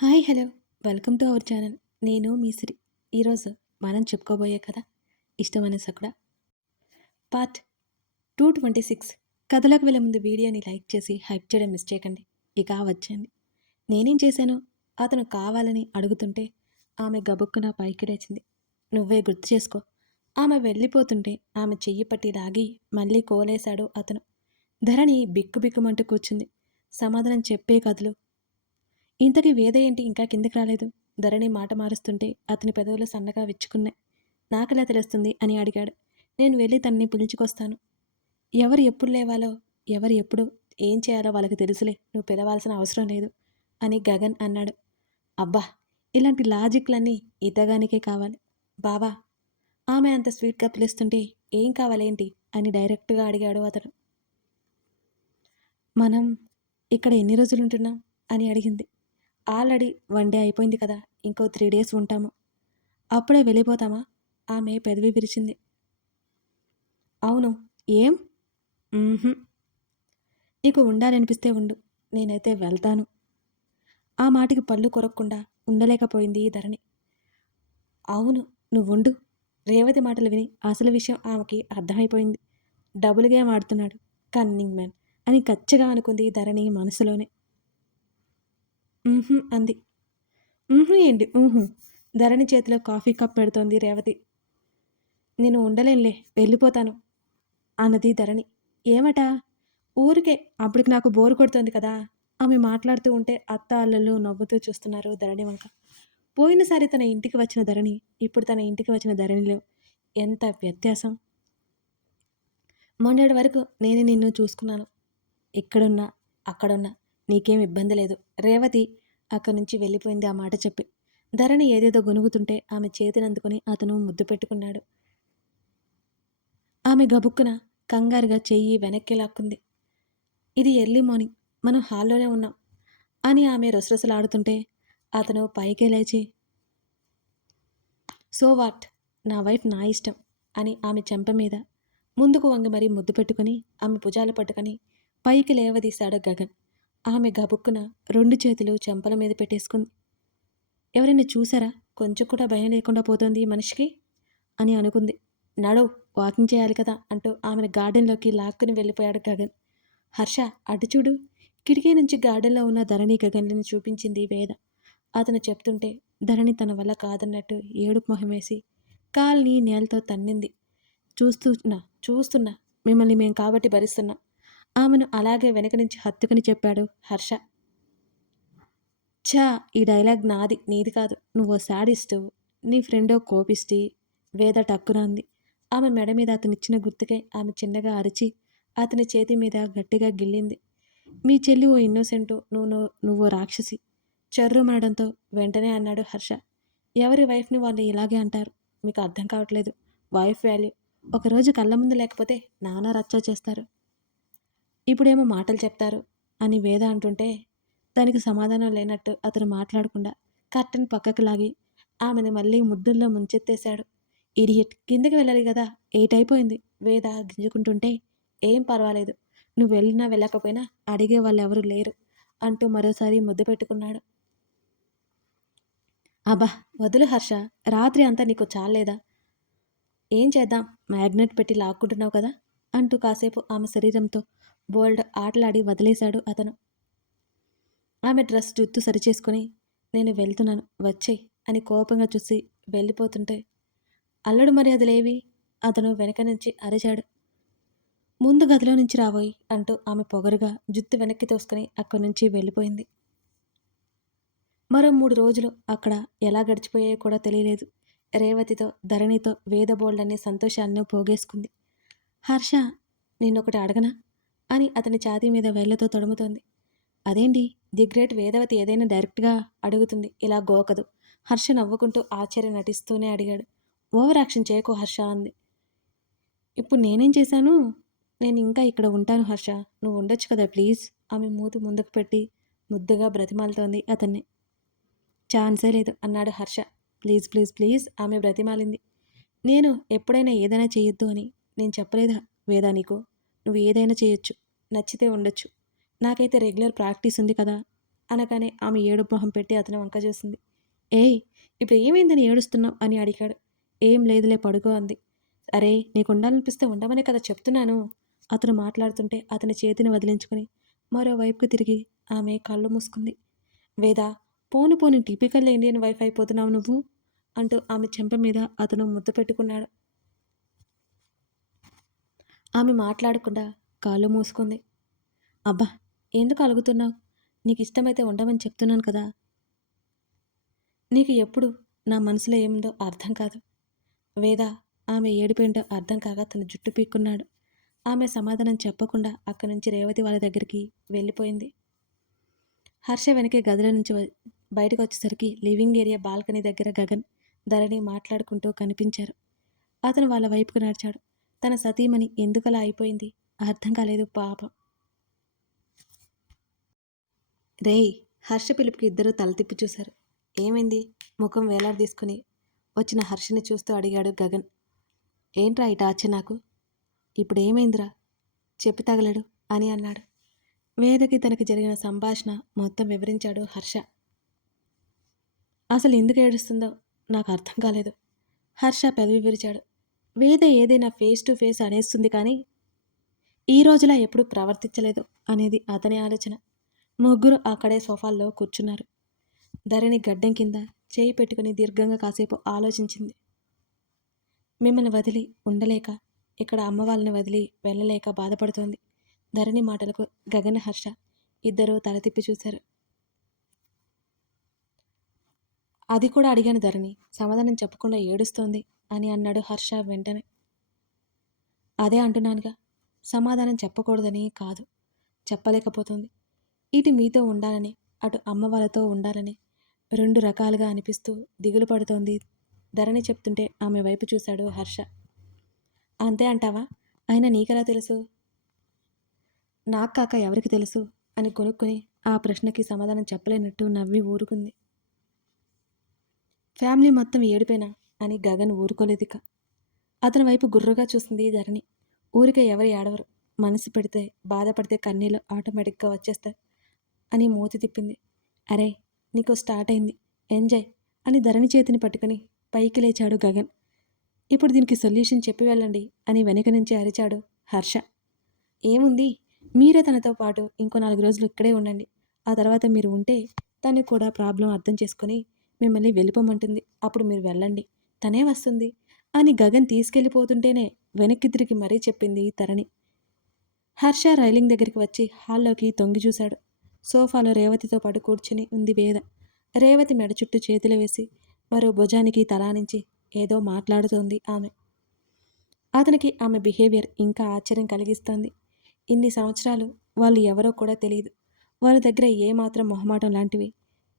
Hi hello welcome to our channel. నేను మీ సిరి. ఈరోజు మనం చెప్పుకోబోయే కథ ఇష్టమైన సకుడ పార్ట్ 226. కథలోకి వెళ్ళే ముందు వీడియోని లైక్ చేసి హైప్ చేయడం మిస్ చేయకండి. ఇక వచ్చేయండి. నేనేం చేశాను? అతను కావాలని అడుగుతుంటే ఆమె గబుక్కున పైకి లేచింది. నువ్వే గుర్తు చేసుకో. ఆమె వెళ్ళిపోతుంటే ఆమె చెయ్యి పట్టి లాగి మళ్ళీ కోలేశాడు అతను. ధరణి బిక్కుబిక్కుమంటూ కూర్చుంది. సమాధానం చెప్పే కథలు. ఇంతకీ వేద ఏంటి ఇంకా కిందకి రాలేదు? ధరణి మాట మారుస్తుంటే అతని పెదవులు సన్నగా విచ్చుకున్నాయి. నాకెలా తెలుస్తుంది అని అడిగాడు. నేను వెళ్ళి తనని పిలుచుకొస్తాను. ఎవరు ఎప్పుడు లేవాలో, ఎవరు ఎప్పుడు ఏం చేయాలో వాళ్ళకి తెలుసులే, నువ్వు పిలవాల్సిన అవసరం లేదు అని గగన్ అన్నాడు. అబ్బా, ఇలాంటి లాజిక్లన్నీ ఇతగానికే కావాలి. బావా, ఆమె అంత స్వీట్గా పిలుస్తుంటే ఏం కావాలేంటి అని డైరెక్ట్గా అడిగాడు అతను. మనం ఇక్కడ ఎన్ని రోజులు ఉంటున్నాం అని అడిగింది. ఆల్రెడీ 1 డే అయిపోయింది కదా, ఇంకో 3 డేస్ ఉంటాము. అప్పుడే వెళ్ళిపోతామా? ఆమె పెదవి విరిచింది. అవును. ఏం? మ్మ్హ్. నీకు ఉండాలనిపిస్తే ఉండు, నేనైతే వెళ్తాను. ఆ మాటకి పళ్ళు కొరక్కుండా ఉండలేకపోయింది ధరణి. అవును, నువ్వుండు. రేవతి మాటలు విని అసలు విషయం ఆమెకి అర్థమైపోయింది. డబుల్ గేమ్ ఆడుతున్నాడు కన్నింగ్ మ్యాన్ అని కచ్చిగా అనుకుంది ధరణి మనసులోనే. అంది. ఏంటి ధరణి చేతిలో కాఫీ కప్ పెడుతోంది రేవతి. నేను ఉండలేనులే, వెళ్ళిపోతాను అన్నది ధరణి. ఏమట? ఊరికే, అప్పటికి నాకు బోరు కొడుతోంది కదా. ఆమె మాట్లాడుతూ ఉంటే అత్త అల్లలు నవ్వుతూ చూస్తున్నారు ధరణి వంక. పోయినసారి తన ఇంటికి వచ్చిన ధరణి, ఇప్పుడు తన ఇంటికి వచ్చిన ధరణిలో ఎంత వ్యత్యాసం. మొన్నటి వరకు నేను నిన్ను చూసుకున్నాను. ఇక్కడున్నా అక్కడున్నా నీకేం ఇబ్బంది లేదు. రేవతి అక్కడి నుంచి వెళ్ళిపోయింది ఆ మాట చెప్పి. ధరణి ఏదేదో గొనుగుతుంటే ఆమె చేతిని అందుకుని అతను ముద్దు పెట్టుకున్నాడు. ఆమె గబుక్కున కంగారుగా చెయ్యి వెనక్కి లాక్కుంది. ఇది ఎర్లీ మార్నింగ్, మనం హాల్లోనే ఉన్నాం అని ఆమె రొసరొసలాడుతుంటే అతను పైకే లేచి, సో వాట్, నా వైఫ్ నా ఇష్టం అని ఆమె చెంప మీద ముందుకు వంగి మరీ ముద్దు పెట్టుకుని ఆమె భుజాలు పట్టుకుని పైకి లేవదీశాడు గగన్. ఆమె గబుక్కున 2 చేతులు చెంపల మీద పెట్టేసుకుంది. ఎవరైనా చూసారా? కొంచెం కూడా భయం లేకుండా పోతోంది ఈ మనిషికి అని అనుకుంది. నడవ్, వాకింగ్ చేయాలి కదా అంటూ ఆమెను గార్డెన్లోకి లాక్కుని వెళ్ళిపోయాడు గగన్. హర్ష, అటు చూడు. కిటికీ నుంచి గార్డెన్లో ఉన్న ధరణి గగన్లని చూపించింది వేద. అతను చెప్తుంటే ధరణి తన వల్ల కాదన్నట్టు ఏడుపు మొహం వేసి కాల్ని నేలతో తన్నింది. చూస్తున్నా చూస్తున్నా, మిమ్మల్ని మేం కాబట్టి భరిస్తున్నా. ఆమెను అలాగే వెనక నుంచి హత్తుకుని చెప్పాడు హర్ష. ఛా, ఈ డైలాగ్ నాది నీది కాదు. నువ్వో శాడిస్టు, నీ ఫ్రెండో కోపిస్టి. వేద టక్కున అంది. ఆమె మెడ మీద అతనిచ్చిన గుర్తుకై ఆమె చిన్నగా అరిచి అతని చేతి మీద గట్టిగా గిల్లింది. మీ చెల్లి ఓ ఇన్నోసెంటు, నువ్వో రాక్షసి చెర్రుమనడంతో వెంటనే అన్నాడు హర్ష. ఎవరి వైఫ్ని వాళ్ళు ఇలాగే అంటారు. మీకు అర్థం కావట్లేదు వైఫ్ వాల్యూ. ఒకరోజు కళ్ళ ముందు లేకపోతే నానా రచ్చ చేస్తారు, ఇప్పుడేమో మాటలు చెప్తారు అని వేద అంటుంటే దానికి సమాధానం లేనట్టు అతను మాట్లాడకుండా కర్టెన్ పక్కకు లాగి ఆమెను మళ్ళీ ముద్దుల్లో ముంచెత్తేశాడు. ఇడియట్, కిందకి వెళ్ళాలి కదా, 8 అయిపోయింది. వేద గింజుకుంటుంటే ఏం పర్వాలేదు, నువ్వు వెళ్ళినా వెళ్ళకపోయినా అడిగే వాళ్ళు ఎవరు లేరు అంటూ మరోసారి ముద్దు పెట్టుకున్నాడు. అబ్బా వదులు హర్ష, రాత్రి అంతా నీకు చాలేదా? ఏం చేద్దాం, మ్యాగ్నెట్ పెట్టి లాక్కుంటున్నావు కదా అంటూ కాసేపు ఆమె శరీరంతో బోల్డ్ ఆటలాడి వదిలేశాడు అతను. ఆమె డ్రెస్ జుత్తు సరిచేసుకుని నేను వెళ్తున్నాను వచ్చేయ్ అని కోపంగా చూసి వెళ్ళిపోతుంటే అల్లుడు మర్యాదలేవి అతను వెనక నుంచి అరిచాడు. ముందు గదిలో నుంచి రాబోయి అంటూ ఆమె పొగరుగా జుత్తు వెనక్కి తోసుకుని అక్కడి నుంచి వెళ్ళిపోయింది. మరో 3 రోజులు అక్కడ ఎలా గడిచిపోయాయో కూడా తెలియలేదు. రేవతితో ధరణితో వేద బోల్డన్ని సంతోషాలను పోగేసుకుంది. హర్ష, నిన్నొకటి అడగనా అని అతని ఛాతీ మీద వేళ్లతో తడుముతోంది. అదేంటి, ది గ్రేట్ వేదవతి ఏదైనా డైరెక్ట్గా అడుగుతుంది, ఇలా గోకదు. హర్ష నవ్వుకుంటూ ఆశ్చర్య నటిస్తూనే అడిగాడు. ఓవర్ యాక్షన్ చేయకు హర్ష అంది. ఇప్పుడు నేనేం చేశాను? నేను ఇంకా ఇక్కడ ఉంటాను హర్ష, నువ్వు ఉండొచ్చు కదా ప్లీజ్. ఆమె మూతి ముందుకు పెట్టి ముద్దుగా బ్రతిమాలుతోంది అతన్ని. ఛాన్సే లేదు అన్నాడు హర్ష. ప్లీజ్ ప్లీజ్ ప్లీజ్ ఆమె బ్రతిమాలింది. నేను ఎప్పుడైనా ఏదైనా చేయొద్దు అని నేను చెప్పలేదా వేదా నీకు? నువ్వు ఏదైనా చేయొచ్చు, నచ్చితే ఉండొచ్చు. నాకైతే రెగ్యులర్ ప్రాక్టీస్ ఉంది కదా. అనగానే ఆమె ఏడుపు మొహం పెట్టి అతని వంక చూసింది. ఏయ్, ఇప్పుడు ఏమైందని ఏడుస్తున్నావు అని అడిగాడు. ఏం లేదులే పడుకో అంది. అరే, నీకు ఉండాలనిపిస్తే ఉండమనే కదా చెప్తున్నాను. అతను మాట్లాడుతుంటే అతని చేతిని వదిలించుకుని మరోవైపుకు తిరిగి ఆమె కళ్ళు మూసుకుంది. వేద, పోను పోని టిపికల్ ఇండియన్ వైఫ్ అయిపోతున్నావు నువ్వు అంటూ ఆమె చెంప మీద అతను ముద్దు పెట్టుకున్నాడు. ఆమె మాట్లాడకుండా కాళ్ళు మూసుకుంది. అబ్బా, ఎందుకు అలుగుతున్నావు? నీకు ఇష్టమైతే ఉండమని చెప్తున్నాను కదా. నీకు ఎప్పుడు నా మనసులో ఏముందో అర్థం కాదు. వేద ఆమె ఏడుపేంటో అర్థం కాగా తన జుట్టు పీక్కున్నాడు. ఆమె సమాధానం చెప్పకుండా అక్కడి నుంచి రేవతి వాళ్ళ దగ్గరికి వెళ్ళిపోయింది. హర్ష వెనకే గదిలో నుంచి బయటకు వచ్చేసరికి లివింగ్ ఏరియా బాల్కనీ దగ్గర గగన్, ధరణి మాట్లాడుకుంటూ కనిపించారు. అతను వాళ్ళ వైపుకు నడిచాడు. తన సతీమణి ఎందుకలా అయిపోయింది అర్థం కాలేదు పాపం. రేయ్, హర్ష పిలుపుకి ఇద్దరూ తల తిప్పి చూశారు. ఏమైంది? ముఖం వేలాడదీసుకుని వచ్చిన హర్షని చూస్తూ అడిగాడు గగన్. ఏంట్రా ఈ టార్చర్ నాకు? ఇప్పుడు ఏమైందిరా? చెప్పి తగలడు అని అన్నాడు. వేదకి తనకి జరిగిన సంభాషణ మొత్తం వివరించాడు హర్ష. అసలు ఎందుకు ఏడుస్తుందో నాకు అర్థం కాలేదు. హర్ష పెదవి విరిచాడు. వేద ఏదైనా ఫేస్ టు ఫేస్ అనేస్తుంది కానీ ఈ రోజులా ఎప్పుడూ ప్రవర్తించలేదు అనేది అతని ఆలోచన. ముగ్గురు అక్కడే సోఫాల్లో కూర్చున్నారు. ధరణి గడ్డం కింద చేయి పెట్టుకుని దీర్ఘంగా కాసేపు ఆలోచించింది. మిమ్మల్ని వదిలి ఉండలేక, ఇక్కడ అమ్మ వాళ్ళని వదిలి వెళ్ళలేక బాధపడుతోంది. ధరణి మాటలకు గగన్, హర్ష ఇద్దరూ తల తిప్పి చూశారు. అది కూడా అడిగాను ధరణి, సమాధానం చెప్పకుండా ఏడుస్తోంది అని అన్నాడు హర్ష వెంటనే. అదే అంటున్నానుగా, సమాధానం చెప్పకూడదని కాదు, చెప్పలేకపోతుంది. ఇటు మీతో ఉండాలని, అటు అమ్మ వాళ్ళతో ఉండాలని రెండు రకాలుగా అనిపిస్తూ దిగులు పడుతోంది. ధరణి చెప్తుంటే ఆమె వైపు చూశాడు హర్ష. అంతే అంటావా? అయినా నీకెలా తెలుసు? నాకు కాక ఎవరికి తెలుసు అని కొనుక్కుని ఆ ప్రశ్నకి సమాధానం చెప్పలేనట్టు నవ్వి ఊరుకుంది. ఫ్యామిలీ మొత్తం ఏడిపోయినా అని గగన్ ఊరుకోలేదిక. అతని వైపు గుర్రుగా చూసింది ధరణి. ఊరికే ఎవరు ఏడవరు, మనసు పెడితే బాధపడితే కన్నీళ్ళు ఆటోమేటిక్గా వచ్చేస్తాయి అని మూతి తిప్పింది. అరే, నీకు స్టార్ట్ అయింది, ఎంజాయ్ అని ధరణి చేతిని పట్టుకుని పైకి లేచాడు గగన్. ఇప్పుడు దీనికి సొల్యూషన్ చెప్పి వెళ్ళండి అని వెనుక నుంచి అరిచాడు హర్ష. ఏముంది, మీరే తనతో పాటు ఇంకో 4 రోజులు ఇక్కడే ఉండండి. ఆ తర్వాత మీరు ఉంటే తను కూడా ప్రాబ్లం అర్థం చేసుకొని మిమ్మల్ని వెళ్ళిపోమంటుంది. అప్పుడు మీరు వెళ్ళండి, తనే వస్తుంది అని గగన్ తీసుకెళ్ళిపోతుంటేనే వెనక్కి తిరిగి మరీ చెప్పింది ధరణి. హర్ష రైలింగ్ దగ్గరికి వచ్చి హాల్లోకి తొంగి చూశాడు. సోఫాలో రేవతితో పాటు కూర్చుని ఉంది వేద. రేవతి మెడ చుట్టూ చేతులు వేసి మరో భుజానికి తలానించి ఏదో మాట్లాడుతోంది ఆమె. అతనికి ఆమె బిహేవియర్ ఇంకా ఆశ్చర్యం కలిగిస్తోంది. ఇన్ని సంవత్సరాలు వాళ్ళు ఎవరో కూడా తెలియదు. వాళ్ళ దగ్గర ఏమాత్రం మొహమాటం లాంటివి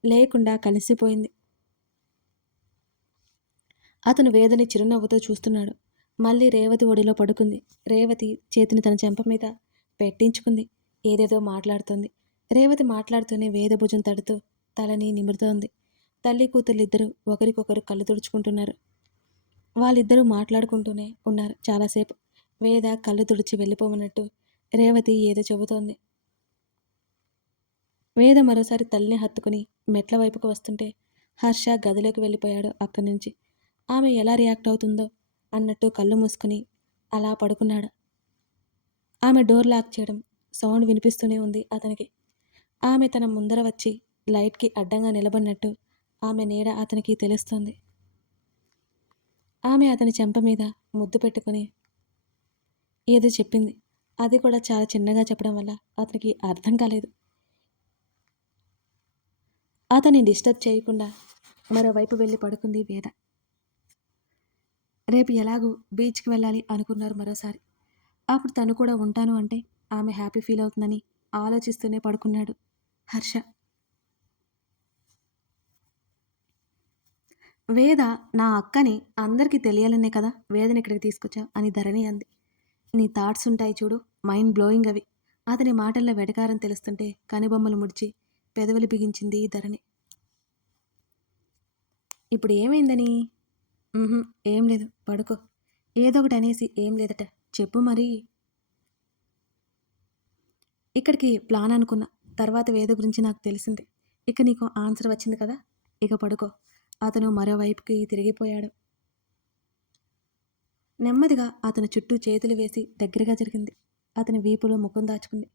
లేకుండా కలిసిపోయింది. అతను వేదని చిరునవ్వుతో చూస్తున్నాడు. మళ్ళీ రేవతి ఒడిలో పడుకుంది. రేవతి చేతిని తన చెంప మీద పెట్టించుకుంది. ఏదేదో మాట్లాడుతోంది. రేవతి మాట్లాడుతూనే వేద భుజం తడుతూ తలని నిమురుతోంది. తల్లి కూతుళ్ళిద్దరూ ఒకరికొకరు కళ్ళు తుడుచుకుంటున్నారు. వాళ్ళిద్దరూ మాట్లాడుకుంటూనే ఉన్నారు చాలాసేపు. వేద కళ్ళు తుడిచి వెళ్ళిపోమన్నట్టు రేవతి ఏదో చెబుతోంది. వేద మరోసారి తల్లిని హత్తుకుని మెట్ల వైపుకు వస్తుంటే హర్ష గదిలోకి వెళ్ళిపోయాడు అక్కడి నుంచి. ఆమె ఎలా రియాక్ట్ అవుతుందో అన్నట్టు కళ్ళు మూసుకుని అలా పడుకున్నాడు. ఆమె డోర్ లాక్ చేయడం సౌండ్ వినిపిస్తూనే ఉంది అతనికి. ఆమె తన ముందర వచ్చి లైట్కి అడ్డంగా నిలబడినట్టు ఆమె నీడ అతనికి తెలుస్తోంది. ఆమె అతని చెంప మీద ముద్దు పెట్టుకుని ఏదో చెప్పింది. అది కూడా చాలా చిన్నగా చెప్పడం వల్ల అతనికి అర్థం కాలేదు. అతన్ని డిస్టర్బ్ చేయకుండా మరోవైపు వెళ్ళి పడుకుంది వేద. రేపు ఎలాగూ బీచ్కి వెళ్ళాలి అనుకున్నారు మరోసారి. అప్పుడు తను కూడా ఉంటాను అంటే ఆమె హ్యాపీ ఫీల్ అవుతుందని ఆలోచిస్తూనే పడుకున్నాడు హర్ష. వేద నా అక్కని అందరికీ తెలియాలనే కదా వేదని ఇక్కడికి తీసుకొచ్చా అని ధరణి అంది. నీ థాట్స్ ఉంటాయి చూడు, మైండ్ బ్లోయింగ్ అవి. అతని మాటల్లో వెటకారం తెలుస్తుంటే కనుబొమ్మలు ముడిచి పెదవులు బిగించింది ధరణి. ఇప్పుడు ఏమైందని? ఏం లేదు, పడుకో. ఏదో ఒకటి అనేసి ఏం లేదట చెప్పు మరి. ఇక్కడికి ప్లాన్ అనుకున్నా, తర్వాత వేద గురించి నాకు తెలిసింది. ఇక నీకు ఆన్సర్ వచ్చింది కదా, ఇక పడుకో. అతను మరోవైపుకి తిరిగిపోయాడు. నెమ్మదిగా అతని చుట్టూ చేతులు వేసి దగ్గరగా జరిగింది. అతని వీపులో ముఖం దాచుకుంది.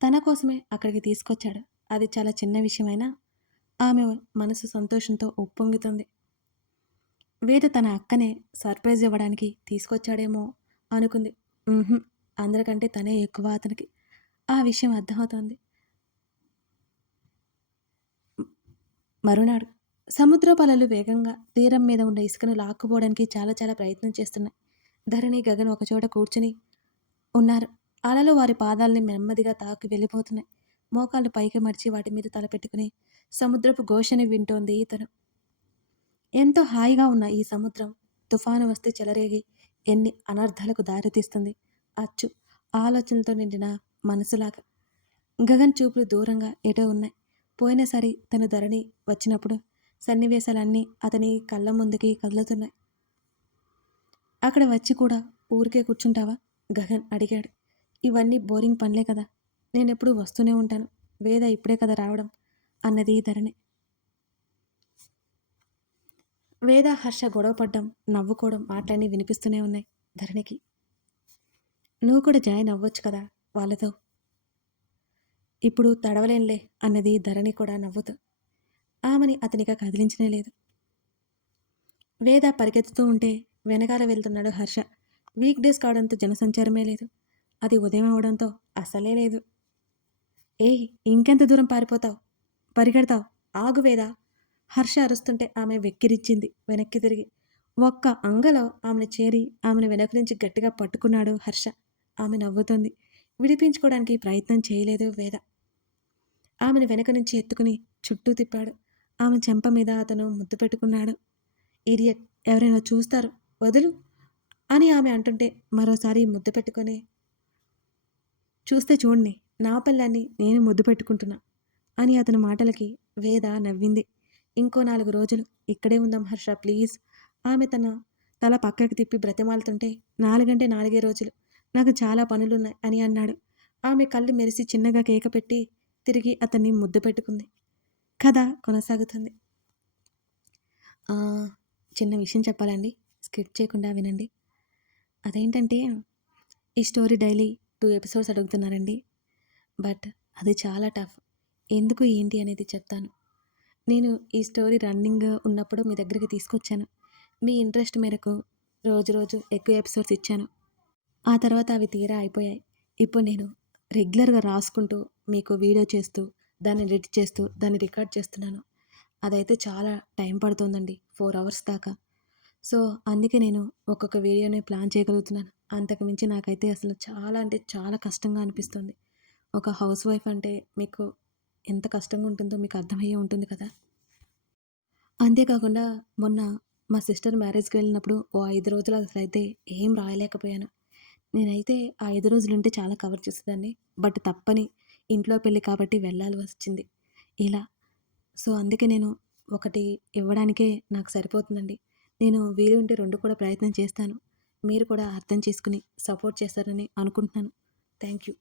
తన కోసమే అక్కడికి తీసుకొచ్చాడు. అది చాలా చిన్న విషయమైనా ఆమె మనసు సంతోషంతో ఉప్పొంగుతుంది. వేద తన అక్కనే సర్ప్రైజ్ ఇవ్వడానికి తీసుకొచ్చాడేమో అనుకుంది. ఉహుం, అందరికంటే తనే ఎక్కువ అతనికి. ఆ విషయం అర్థమవుతోంది. మరునాడు సముద్రపు అలలు వేగంగా తీరం మీద ఉన్న ఇసుకను లాక్కుపోవడానికి చాలా చాలా ప్రయత్నం చేస్తున్నాయి. ధరణి, గగన్ ఒకచోట కూర్చుని ఉన్నారు. అలలు వారి పాదాల్ని నెమ్మదిగా తాకి వెళ్ళిపోతున్నాయి. మోకాళ్ళు పైకి మడిచి వాటి మీద తలపెట్టుకుని సముద్రపు ఘోషని వింటోంది ఇతను. ఎంతో హాయిగా ఉన్న ఈ సముద్రం తుఫాను వస్తే చెలరేగి ఎన్ని అనర్థాలకు దారితీస్తుంది. అచ్చు ఆలోచనలతో నిండిన మనసులాగా. గగన్ చూపులు దూరంగా ఎటో ఉన్నాయి. పోయినసారి తను ధరణి వచ్చినప్పుడు సన్నివేశాలన్నీ అతని కళ్ళ ముందుకి కదులుతున్నాయి. అక్కడ వచ్చి కూడా ఊరికే కూర్చుంటావా? గగన్ అడిగాడు. ఇవన్నీ బోరింగ్ పనులే కదా, నేనెప్పుడు వస్తూనే ఉంటాను. వేద ఇప్పుడే కదా రావడం అన్నది ధరణి. వేద, హర్ష గొడవపడ్డం, నవ్వుకోవడం మాటలన్నీ వినిపిస్తూనే ఉన్నాయి ధరణికి. నువ్వు కూడా జాయిన్ అవ్వచ్చు కదా వాళ్ళతో. ఇప్పుడు తడవలేనులే అన్నది ధరణి కూడా నవ్వుతూ. ఆమెని అతనిగా కదిలించనే లేదు. వేద పరిగెత్తుతూ ఉంటే వెనకాల వెళ్తున్నాడు హర్ష. వీక్ డేస్ కావడంతో జనసంచారమే లేదు. అది ఉదయం అవడంతో అసలే లేదు. ఏయ్, ఇంకెంత దూరం పారిపోతావు, పరిగెడతావు, ఆగు వేద. హర్ష అరుస్తుంటే ఆమె వెక్కిరించింది వెనక్కి తిరిగి. ఒక్క అంగలో ఆమెను చేరి ఆమెను వెనక నుంచి గట్టిగా పట్టుకున్నాడు హర్ష. ఆమె నవ్వుతోంది. విడిపించుకోవడానికి ప్రయత్నం చేయలేదు వేద. ఆమెను వెనక నుంచి ఎత్తుకుని చుట్టూ తిప్పాడు. ఆమె చెంప మీద అతను ముద్దు పెట్టుకున్నాడు. ఇడియట్, ఎవరైనా చూస్తారు, వదులు అని ఆమె అంటుంటే మరోసారి ముద్దు పెట్టుకొని, చూస్తే చూడండి, నా పిల్లాన్ని నేను ముద్దు పెట్టుకుంటున్నా అని అతని మాటలకి వేద నవ్వింది. ఇంకో 4 రోజులు ఇక్కడే ఉందాం హర్ష, ప్లీజ్. ఆమె తన తల పక్కకి తిప్పి బ్రతిమాలుతుంటే 4 అంటే 4 రోజులు, నాకు చాలా పనులున్నాయి అని అన్నాడు. ఆమె కళ్ళు మెరిసి చిన్నగా కేక పెట్టి తిరిగి అతన్ని ముద్దు పెట్టుకుంది. కథ కొనసాగుతుంది. చిన్న విషయం చెప్పాలండి, స్కిప్ చేయకుండా వినండి. అదేంటంటే, ఈ స్టోరీ డైలీ 2 ఎపిసోడ్స్ అడుగుతున్నారండి. బట్ అది చాలా టఫ్. ఎందుకు ఏంటి అనేది చెప్తాను. నేను ఈ స్టోరీ రన్నింగ్ ఉన్నప్పుడు మీ దగ్గరికి తీసుకొచ్చాను. మీ ఇంట్రెస్ట్ మేరకు రోజు రోజు ఎక్కువ ఎపిసోడ్స్ ఇచ్చాను. ఆ తర్వాత అవి తీరా అయిపోయాయి. ఇప్పుడు నేను రెగ్యులర్గా రాసుకుంటూ మీకు వీడియో చేస్తూ దాన్ని ఎడిట్ చేస్తూ దాన్ని రికార్డ్ చేస్తున్నాను. అదైతే చాలా టైం పడుతుందండి, 4 అవర్స్ దాకా. సో అందుకే నేను ఒక్కొక్క వీడియోని ప్లాన్ చేయగలుగుతున్నాను. అంతకు మించి నాకైతే అసలు చాలా అంటే చాలా కష్టంగా అనిపిస్తుంది. ఒక హౌస్ వైఫ్ అంటే మీకు ఎంత కష్టంగా ఉంటుందో మీకు అర్థమయ్యే ఉంటుంది కదా. అంతేకాకుండా మొన్న మా సిస్టర్ మ్యారేజ్కి వెళ్ళినప్పుడు ఓ 5 రోజులు అసలైతే ఏం రాయలేకపోయాను. నేనైతే ఆ 5 రోజులుంటే చాలా కవర్ చేసేదాన్ని. బట్ తప్పని ఇంట్లో పెళ్ళి కాబట్టి వెళ్ళాల్సి వచ్చింది ఇలా. సో అందుకే నేను ఒకటి ఇవ్వడానికే నాకు సరిపోతుందండి. నేను వీలు ఉంటే 2 కూడా ప్రయత్నం చేస్తాను. మీరు కూడా అర్థం చేసుకుని సపోర్ట్ చేస్తారని అనుకుంటున్నాను. Thank you.